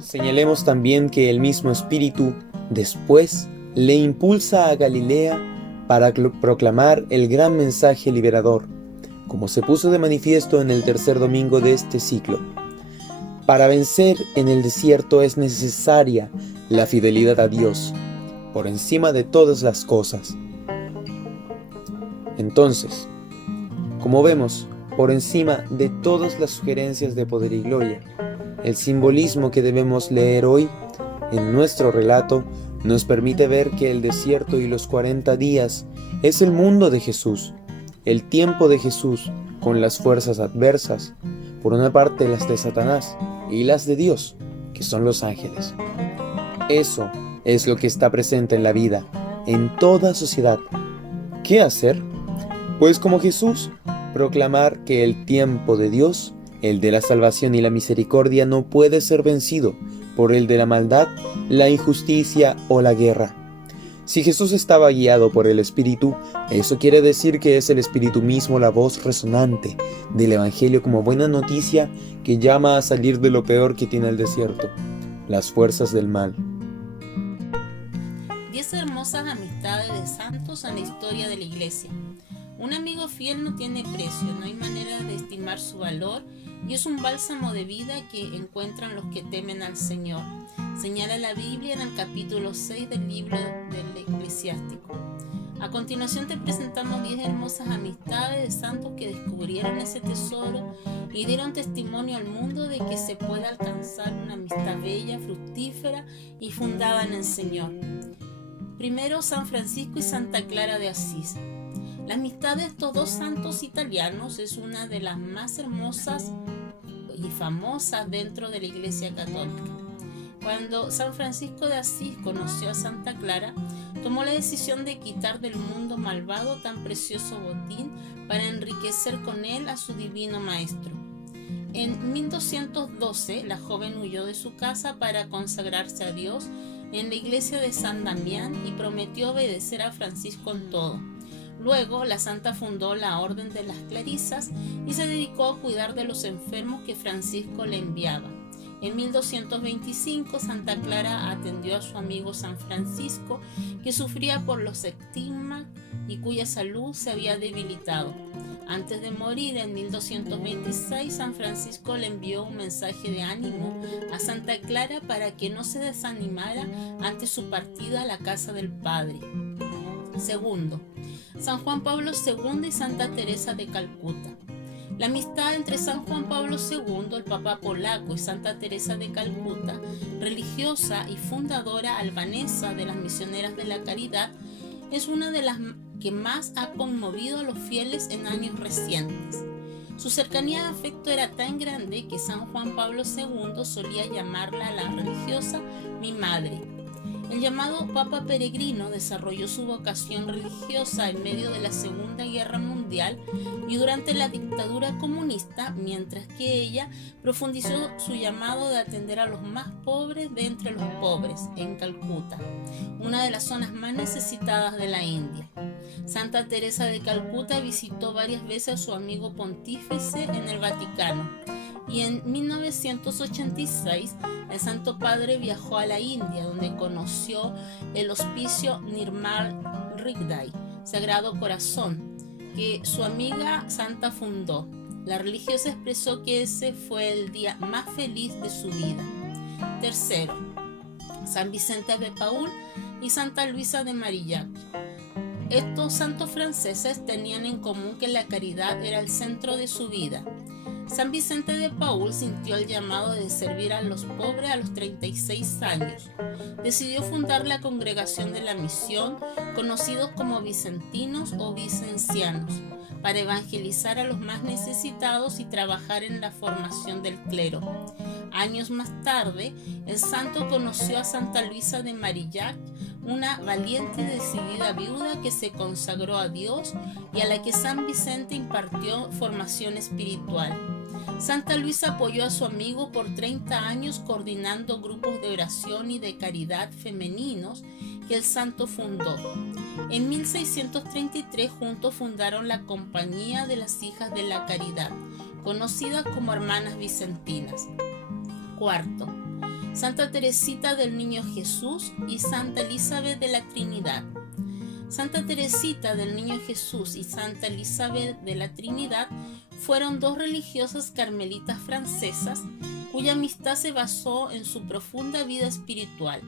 Señalemos también que el mismo Espíritu después le impulsa a Galilea para proclamar el gran mensaje liberador, como se puso de manifiesto en el tercer domingo de este ciclo. Para vencer en el desierto es necesaria la fidelidad a Dios, por encima de todas las cosas. Entonces, como vemos, por encima de todas las sugerencias de poder y gloria, el simbolismo que debemos leer hoy en nuestro relato nos permite ver que el desierto y los 40 días es el mundo de Jesús, el tiempo de Jesús con las fuerzas adversas, por una parte las de Satanás y las de Dios, que son los ángeles. Eso es lo que está presente en la vida, en toda sociedad. ¿Qué hacer? Pues como Jesús, proclamar que el tiempo de Dios, el de la salvación y la misericordia, no puede ser vencido por el de la maldad, la injusticia o la guerra. Si Jesús estaba guiado por el Espíritu, eso quiere decir que es el Espíritu mismo la voz resonante del Evangelio como buena noticia que llama a salir de lo peor que tiene el desierto, las fuerzas del mal. 10 hermosas amistades de santos en la historia de la Iglesia. Un amigo fiel no tiene precio, no hay manera de estimar su valor y es un bálsamo de vida que encuentran los que temen al Señor. Señala la Biblia en el capítulo 6 del libro del Eclesiástico. A continuación te presentamos 10 hermosas amistades de santos que descubrieron ese tesoro y dieron testimonio al mundo de que se puede alcanzar una amistad bella, fructífera y fundada en el Señor. Primero, San Francisco y Santa Clara de Asís. La amistad de estos dos santos italianos es una de las más hermosas y famosas dentro de la Iglesia Católica. Cuando San Francisco de Asís conoció a Santa Clara, tomó la decisión de quitar del mundo malvado tan precioso botín para enriquecer con él a su divino maestro. En 1212, la joven huyó de su casa para consagrarse a Dios en la iglesia de San Damián y prometió obedecer a Francisco en todo. Luego, la santa fundó la Orden de las Clarisas y se dedicó a cuidar de los enfermos que Francisco le enviaba. En 1225, Santa Clara atendió a su amigo San Francisco, que sufría por los estigmas y cuya salud se había debilitado. Antes de morir, en 1226, San Francisco le envió un mensaje de ánimo a Santa Clara para que no se desanimara ante su partida a la casa del Padre. Segundo, San Juan Pablo II y Santa Teresa de Calcuta. La amistad entre San Juan Pablo II, el Papa polaco, y Santa Teresa de Calcuta, religiosa y fundadora albanesa de las Misioneras de la Caridad, es una de las que más ha conmovido a los fieles en años recientes. Su cercanía de afecto era tan grande que San Juan Pablo II solía llamarla a la religiosa mi madre. El llamado Papa Peregrino desarrolló su vocación religiosa en medio de la Segunda Guerra Mundial y durante la dictadura comunista, mientras que ella profundizó su llamado de atender a los más pobres de entre los pobres en Calcuta, una de las zonas más necesitadas de la India. Santa Teresa de Calcuta visitó varias veces a su amigo pontífice en el Vaticano. Y en 1986 el Santo Padre viajó a la India, donde conoció el hospicio Nirmal Hriday, Sagrado Corazón, que su amiga santa fundó. La religiosa expresó que ese fue el día más feliz de su vida. Tercero, San Vicente de Paúl y Santa Luisa de Marillac. Estos santos franceses tenían en común que la caridad era el centro de su vida. San Vicente de Paúl sintió el llamado de servir a los pobres a los 36 años. Decidió fundar la Congregación de la Misión, conocidos como vicentinos o vicencianos, para evangelizar a los más necesitados y trabajar en la formación del clero. Años más tarde, el santo conoció a Santa Luisa de Marillac, una valiente y decidida viuda que se consagró a Dios y a la que San Vicente impartió formación espiritual. Santa Luisa apoyó a su amigo por 30 años coordinando grupos de oración y de caridad femeninos que el santo fundó. En 1633 juntos fundaron la Compañía de las Hijas de la Caridad, conocida como Hermanas Vicentinas. Cuarto, Santa Teresita del Niño Jesús y Santa Elizabeth de la Trinidad. Santa Teresita del Niño Jesús y Santa Elizabeth de la Trinidad fueron dos religiosas carmelitas francesas cuya amistad se basó en su profunda vida espiritual.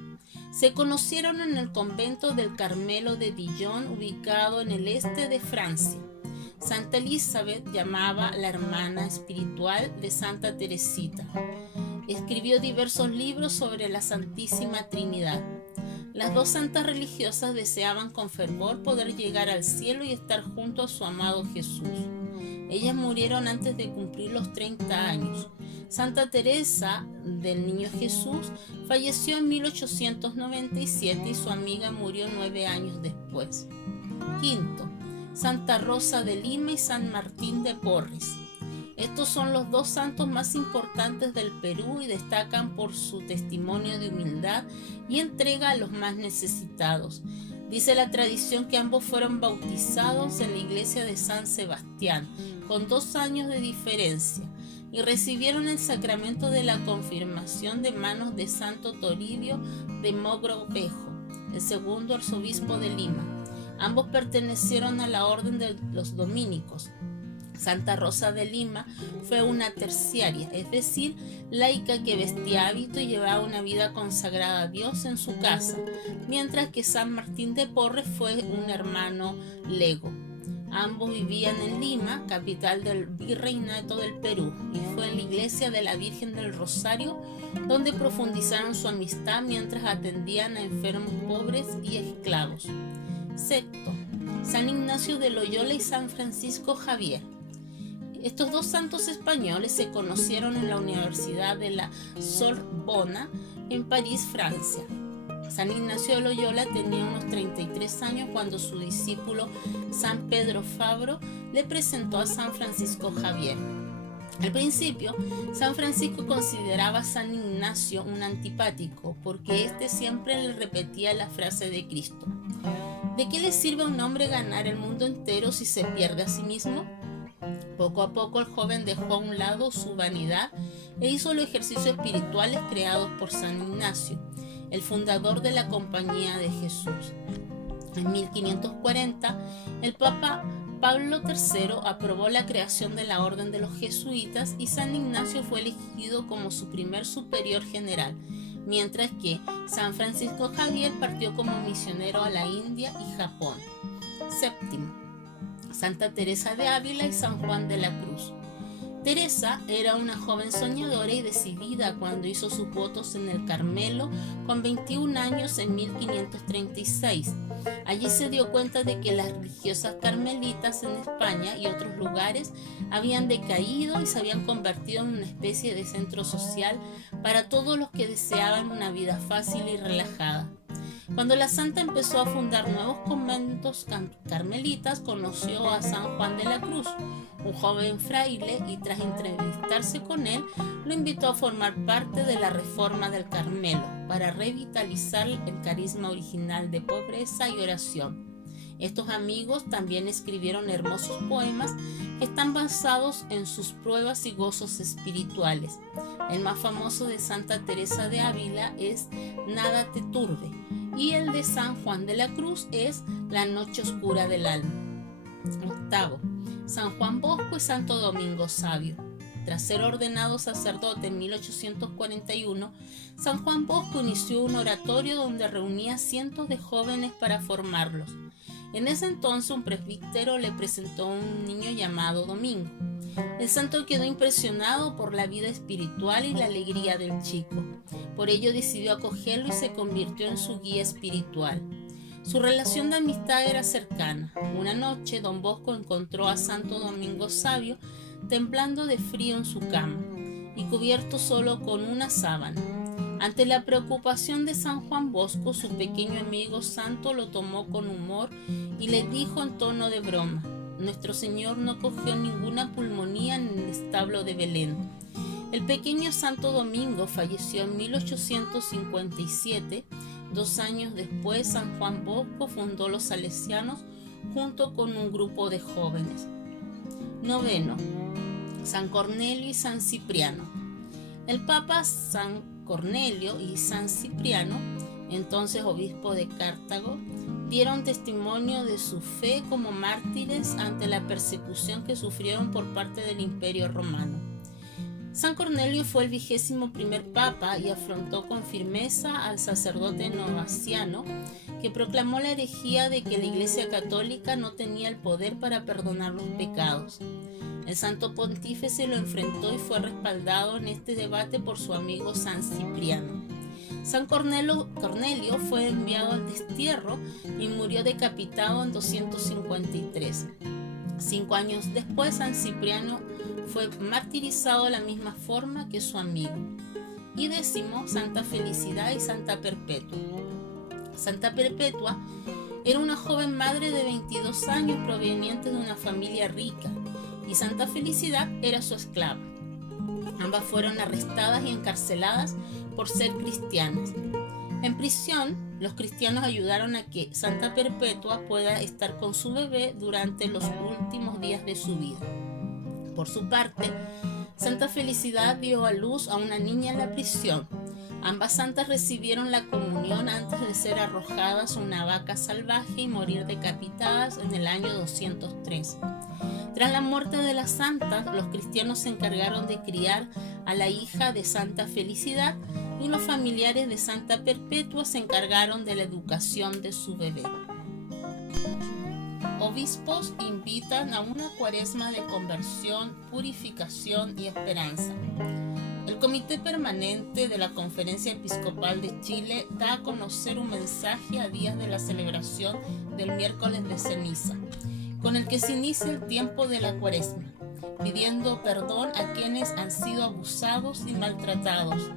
Se conocieron en el convento del Carmelo de Dijon, ubicado en el este de Francia. Santa Elizabeth llamaba la hermana espiritual de Santa Teresita. Escribió diversos libros sobre la Santísima Trinidad. Las dos santas religiosas deseaban con fervor poder llegar al cielo y estar junto a su amado Jesús. Ellas murieron antes de cumplir los 30 años. Santa Teresa del Niño Jesús falleció en 1897 y su amiga murió 9 años después. Quinto, Santa Rosa de Lima y San Martín de Porres. Estos son los dos santos más importantes del Perú y destacan por su testimonio de humildad y entrega a los más necesitados. Dice la tradición que ambos fueron bautizados en la iglesia de San Sebastián, con 2 años de diferencia, y recibieron el sacramento de la confirmación de manos de Santo Toribio de Mogrovejo, el segundo arzobispo de Lima. Ambos pertenecieron a la orden de los dominicos. Santa Rosa de Lima fue una terciaria, es decir, laica que vestía hábito y llevaba una vida consagrada a Dios en su casa, mientras que San Martín de Porres fue un hermano lego. Ambos vivían en Lima, capital del Virreinato del Perú, y fue en la iglesia de la Virgen del Rosario donde profundizaron su amistad mientras atendían a enfermos pobres y esclavos. Sexto, San Ignacio de Loyola y San Francisco Javier. Estos dos santos españoles se conocieron en la Universidad de la Sorbona en París, Francia. San Ignacio de Loyola tenía unos 33 años cuando su discípulo San Pedro Fabro le presentó a San Francisco Javier. Al principio, San Francisco consideraba a San Ignacio un antipático porque éste siempre le repetía la frase de Cristo: ¿de qué le sirve a un hombre ganar el mundo entero si se pierde a sí mismo? Poco a poco el joven dejó a un lado su vanidad e hizo los ejercicios espirituales creados por San Ignacio, el fundador de la Compañía de Jesús. En 1540, el Papa Pablo III aprobó la creación de la Orden de los Jesuitas y San Ignacio fue elegido como su primer superior general, mientras que San Francisco Javier partió como misionero a la India y Japón. Séptimo, Santa Teresa de Ávila y San Juan de la Cruz. Teresa era una joven soñadora y decidida cuando hizo sus votos en el Carmelo con 21 años en 1536. Allí se dio cuenta de que las religiosas carmelitas en España y otros lugares habían decaído y se habían convertido en una especie de centro social para todos los que deseaban una vida fácil y relajada. Cuando la santa empezó a fundar nuevos conventos carmelitas, conoció a San Juan de la Cruz, un joven fraile, y tras entrevistarse con él, lo invitó a formar parte de la reforma del Carmelo para revitalizar el carisma original de pobreza y oración. Estos amigos también escribieron hermosos poemas que están basados en sus pruebas y gozos espirituales. El más famoso de Santa Teresa de Ávila es Nada te turbe, y el de San Juan de la Cruz es La noche oscura del alma. Octavo, San Juan Bosco y Santo Domingo Sabio. Tras ser ordenado sacerdote en 1841, San Juan Bosco inició un oratorio donde reunía cientos de jóvenes para formarlos. En ese entonces un presbítero le presentó a un niño llamado Domingo. El santo quedó impresionado por la vida espiritual y la alegría del chico. Por ello decidió acogerlo y se convirtió en su guía espiritual. Su relación de amistad era cercana. Una noche, don Bosco encontró a Santo Domingo Sabio temblando de frío en su cama y cubierto solo con una sábana. Ante la preocupación de San Juan Bosco, su pequeño amigo santo lo tomó con humor y le dijo en tono de broma: «Nuestro Señor no cogió ninguna pulmonía en el establo de Belén». El pequeño Santo Domingo falleció en 1857. 2 años después, San Juan Bosco fundó los salesianos junto con un grupo de jóvenes. Noveno, San Cornelio y San Cipriano. El Papa San Cornelio y San Cipriano, entonces obispo de Cartago, dieron testimonio de su fe como mártires ante la persecución que sufrieron por parte del Imperio Romano. San Cornelio fue el 21º papa y afrontó con firmeza al sacerdote novaciano que proclamó la herejía de que la Iglesia Católica no tenía el poder para perdonar los pecados. El Santo Pontífice lo enfrentó y fue respaldado en este debate por su amigo San Cipriano. San Cornelio fue enviado al destierro y murió decapitado en 253. 5 años después, San Cipriano fue martirizado de la misma forma que su amigo. Y 10, Santa Felicidad y Santa Perpetua. Santa Perpetua era una joven madre de 22 años proveniente de una familia rica, y Santa Felicidad era su esclava. Ambas fueron arrestadas y encarceladas por ser cristianas. En prisión, los cristianos ayudaron a que Santa Perpetua pueda estar con su bebé durante los últimos días de su vida. Por su parte, Santa Felicidad dio a luz a una niña en la prisión. Ambas santas recibieron la comunión antes de ser arrojadas a una vaca salvaje y morir decapitadas en el año 203. Tras la muerte de las santas, los cristianos se encargaron de criar a la hija de Santa Felicidad y los familiares de Santa Perpetua se encargaron de la educación de su bebé. Obispos invitan a una cuaresma de conversión, purificación y esperanza. El Comité Permanente de la Conferencia Episcopal de Chile da a conocer un mensaje a días de la celebración del miércoles de ceniza, con el que se inicia el tiempo de la cuaresma, pidiendo perdón a quienes han sido abusados y maltratados,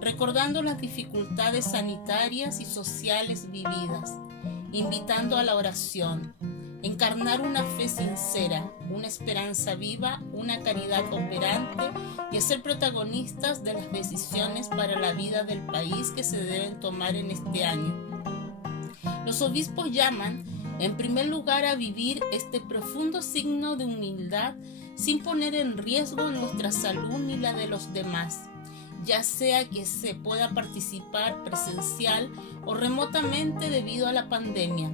recordando las dificultades sanitarias y sociales vividas, invitando a la oración, encarnar una fe sincera, una esperanza viva, una caridad operante y a ser protagonistas de las decisiones para la vida del país que se deben tomar en este año. Los obispos llaman, en primer lugar, a vivir este profundo signo de humildad sin poner en riesgo nuestra salud ni la de los demás, ya sea que se pueda participar presencial o remotamente debido a la pandemia.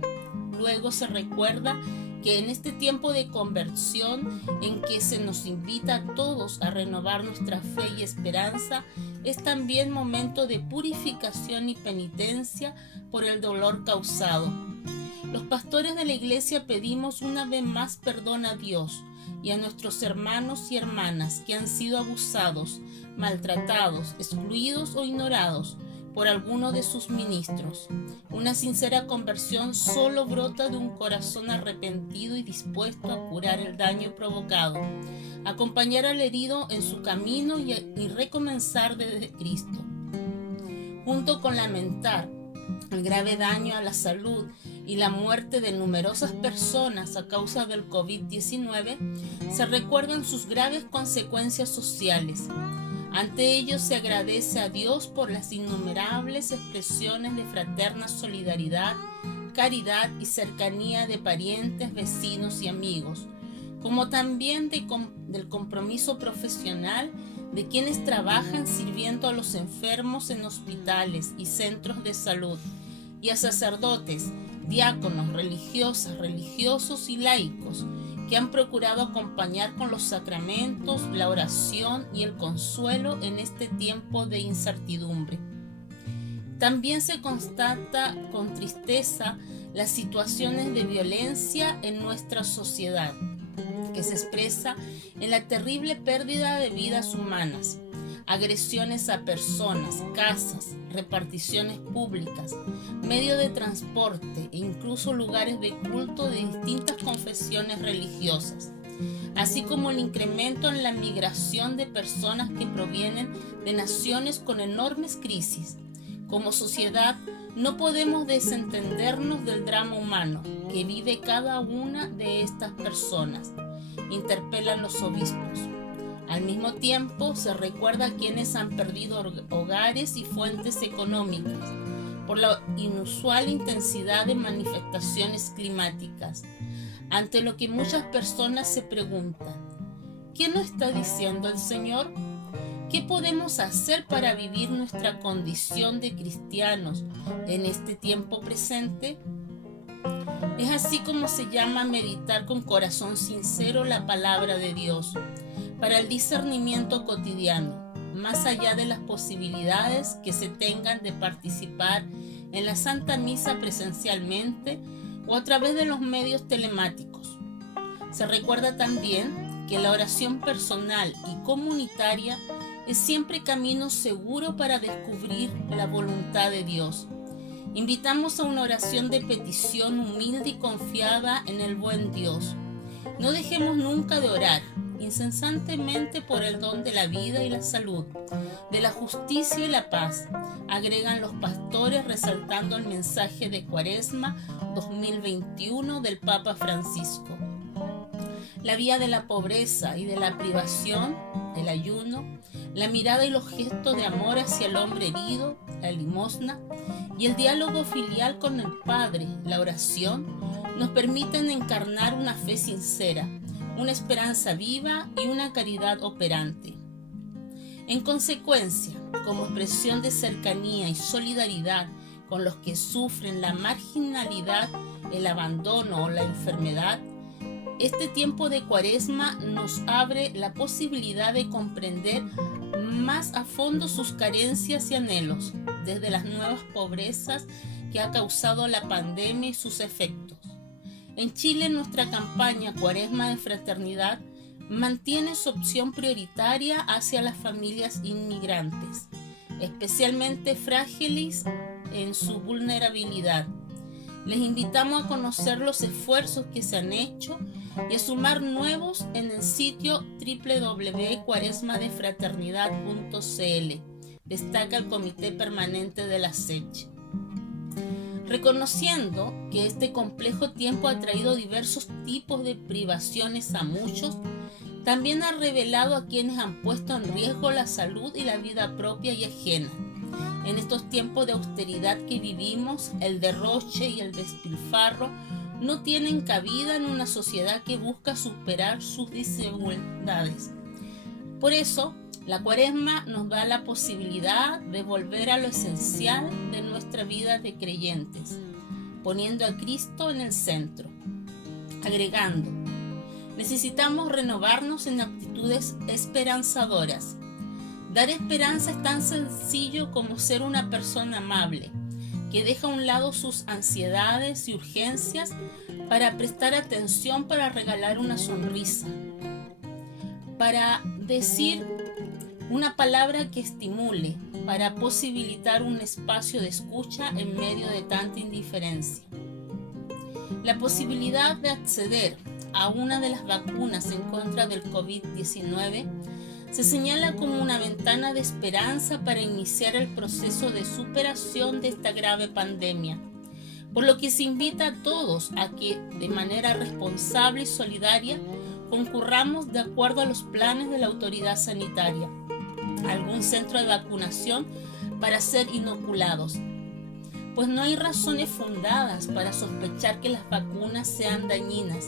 Luego se recuerda que en este tiempo de conversión en que se nos invita a todos a renovar nuestra fe y esperanza, es también momento de purificación y penitencia por el dolor causado. Los pastores de la Iglesia pedimos una vez más perdón a Dios y a nuestros hermanos y hermanas que han sido abusados, maltratados, excluidos o ignorados por alguno de sus ministros. Una sincera conversión solo brota de un corazón arrepentido y dispuesto a curar el daño provocado, acompañar al herido en su camino y recomenzar desde Cristo. Junto con lamentar el grave daño a la salud y la muerte de numerosas personas a causa del COVID-19, se recuerdan sus graves consecuencias sociales. Ante ello se agradece a Dios por las innumerables expresiones de fraterna solidaridad, caridad y cercanía de parientes, vecinos y amigos, como también del compromiso profesional de quienes trabajan sirviendo a los enfermos en hospitales y centros de salud, y a sacerdotes, diáconos, religiosas, religiosos y laicos, que han procurado acompañar con los sacramentos, la oración y el consuelo en este tiempo de incertidumbre. También se constata con tristeza las situaciones de violencia en nuestra sociedad, que se expresa en la terrible pérdida de vidas humanas, agresiones a personas, casas, reparticiones públicas, medios de transporte e incluso lugares de culto de distintas confesiones religiosas, así como el incremento en la migración de personas que provienen de naciones con enormes crisis. Como sociedad, no podemos desentendernos del drama humano que vive cada una de estas personas, interpelan los obispos. Al mismo tiempo, se recuerda a quienes han perdido hogares y fuentes económicas por la inusual intensidad de manifestaciones climáticas, ante lo que muchas personas se preguntan: ¿qué nos está diciendo el Señor? ¿Qué podemos hacer para vivir nuestra condición de cristianos en este tiempo presente? Es así como se llama meditar con corazón sincero la palabra de Dios, para el discernimiento cotidiano, más allá de las posibilidades que se tengan de participar en la Santa Misa presencialmente o a través de los medios telemáticos. Se recuerda también que la oración personal y comunitaria es siempre camino seguro para descubrir la voluntad de Dios. Invitamos a una oración de petición humilde y confiada en el buen Dios. No dejemos nunca de orar incesantemente por el don de la vida y la salud, de la justicia y la paz, agregan los pastores resaltando el mensaje de Cuaresma 2021 del Papa Francisco. La vía de la pobreza y de la privación, el ayuno, la mirada y los gestos de amor hacia el hombre herido, la limosna, y el diálogo filial con el Padre, la oración, nos permiten encarnar una fe sincera, una esperanza viva y una caridad operante. En consecuencia, como expresión de cercanía y solidaridad con los que sufren la marginalidad, el abandono o la enfermedad, este tiempo de Cuaresma nos abre la posibilidad de comprender más a fondo sus carencias y anhelos, desde las nuevas pobrezas que ha causado la pandemia y sus efectos. En Chile, nuestra campaña Cuaresma de Fraternidad mantiene su opción prioritaria hacia las familias inmigrantes, especialmente frágiles en su vulnerabilidad. Les invitamos a conocer los esfuerzos que se han hecho y a sumar nuevos en el sitio www.cuaresmadefraternidad.cl. Destaca el Comité Permanente de la SECH. Reconociendo que este complejo tiempo ha traído diversos tipos de privaciones a muchos, también ha revelado a quienes han puesto en riesgo la salud y la vida propia y ajena. En estos tiempos de austeridad que vivimos, el derroche y el despilfarro no tienen cabida en una sociedad que busca superar sus desigualdades. Por eso, la Cuaresma nos da la posibilidad de volver a lo esencial de nuestra vida de creyentes, poniendo a Cristo en el centro. Agregando, necesitamos renovarnos en actitudes esperanzadoras. Dar esperanza es tan sencillo como ser una persona amable, que deja a un lado sus ansiedades y urgencias para prestar atención, para regalar una sonrisa, para decir una palabra que estimule, para posibilitar un espacio de escucha en medio de tanta indiferencia. La posibilidad de acceder a una de las vacunas en contra del COVID-19 se señala como una ventana de esperanza para iniciar el proceso de superación de esta grave pandemia, por lo que se invita a todos a que, de manera responsable y solidaria, concurramos de acuerdo a los planes de la autoridad sanitaria a algún centro de vacunación para ser inoculados, pues no hay razones fundadas para sospechar que las vacunas sean dañinas,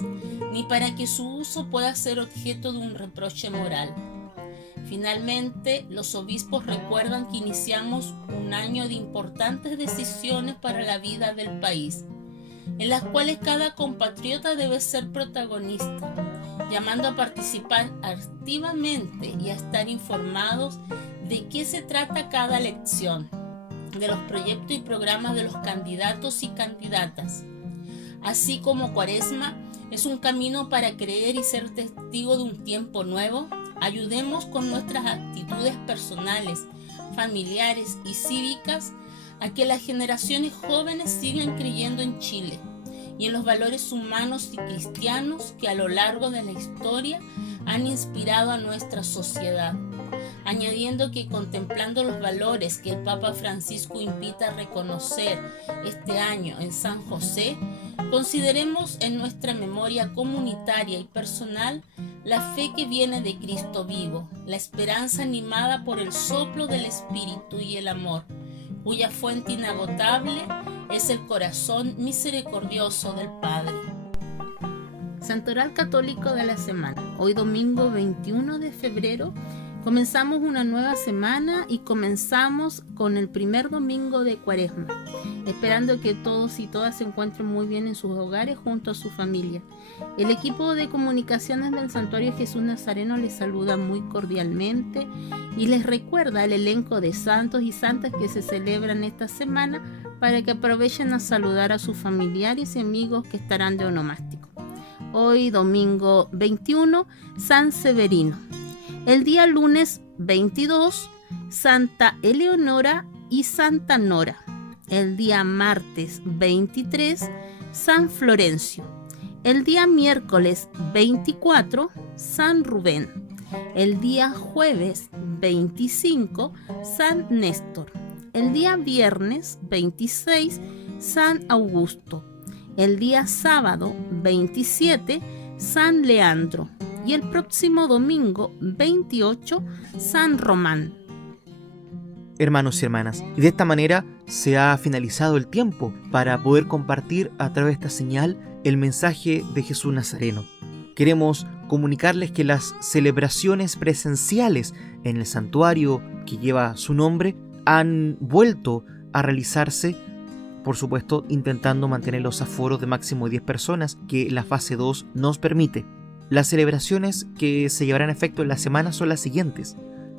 ni para que su uso pueda ser objeto de un reproche moral. Finalmente, los obispos recuerdan que iniciamos un año de importantes decisiones para la vida del país, en las cuales cada compatriota debe ser protagonista, llamando a participar activamente y a estar informados de qué se trata cada elección, de los proyectos y programas de los candidatos y candidatas. Así como Cuaresma es un camino para creer y ser testigo de un tiempo nuevo, ayudemos con nuestras actitudes personales, familiares y cívicas a que las generaciones jóvenes sigan creyendo en Chile y en los valores humanos y cristianos que a lo largo de la historia han inspirado a nuestra sociedad. Añadiendo que contemplando los valores que el Papa Francisco invita a reconocer este año en San José, consideremos en nuestra memoria comunitaria y personal la fe que viene de Cristo vivo, la esperanza animada por el soplo del Espíritu y el amor, cuya fuente inagotable es el corazón misericordioso del Padre. Santoral Católico de la Semana. Hoy domingo 21 de febrero Comenzamos una nueva semana y comenzamos con el primer domingo de Cuaresma, esperando que todos y todas se encuentren muy bien en sus hogares junto a su familia. El equipo de comunicaciones del Santuario Jesús Nazareno les saluda muy cordialmente y les recuerda el elenco de santos y santas que se celebran esta semana para que aprovechen a saludar a sus familiares y amigos que estarán de onomástico. Hoy, domingo 21, San Severino. El día lunes 22, Santa Eleonora y Santa Nora. El día martes 23, San Florencio. El día miércoles 24, San Rubén. El día jueves 25, San Néstor. El día viernes 26, San Augusto. El día sábado 27, San Leandro. Y el próximo domingo 28, San Román. Hermanos y hermanas, y de esta manera se ha finalizado el tiempo para poder compartir a través de esta señal el mensaje de Jesús Nazareno. Queremos comunicarles que las celebraciones presenciales en el santuario que lleva su nombre han vuelto a realizarse, por supuesto intentando mantener los aforos de máximo de 10 personas que la fase 2 nos permite. Las celebraciones que se llevarán a efecto en la semana son las siguientes: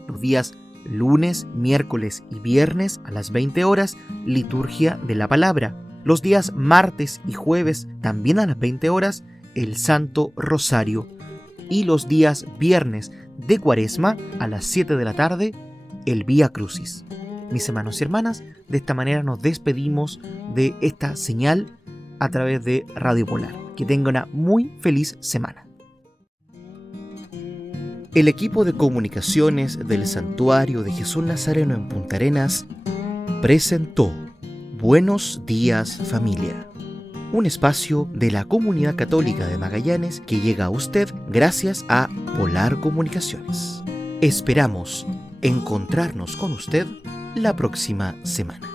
los días lunes, miércoles y viernes a las 20 horas, liturgia de la palabra. Los días martes y jueves, también a las 20 horas, el Santo Rosario. Y los días viernes de Cuaresma, a las 7 de la tarde, el Vía Crucis. Mis hermanos y hermanas, de esta manera nos despedimos de esta señal a través de Radio Polar. Que tengan una muy feliz semana. El equipo de comunicaciones del Santuario de Jesús Nazareno en Punta Arenas presentó Buenos Días Familia, un espacio de la Comunidad Católica de Magallanes que llega a usted gracias a Polar Comunicaciones. Esperamos encontrarnos con usted la próxima semana.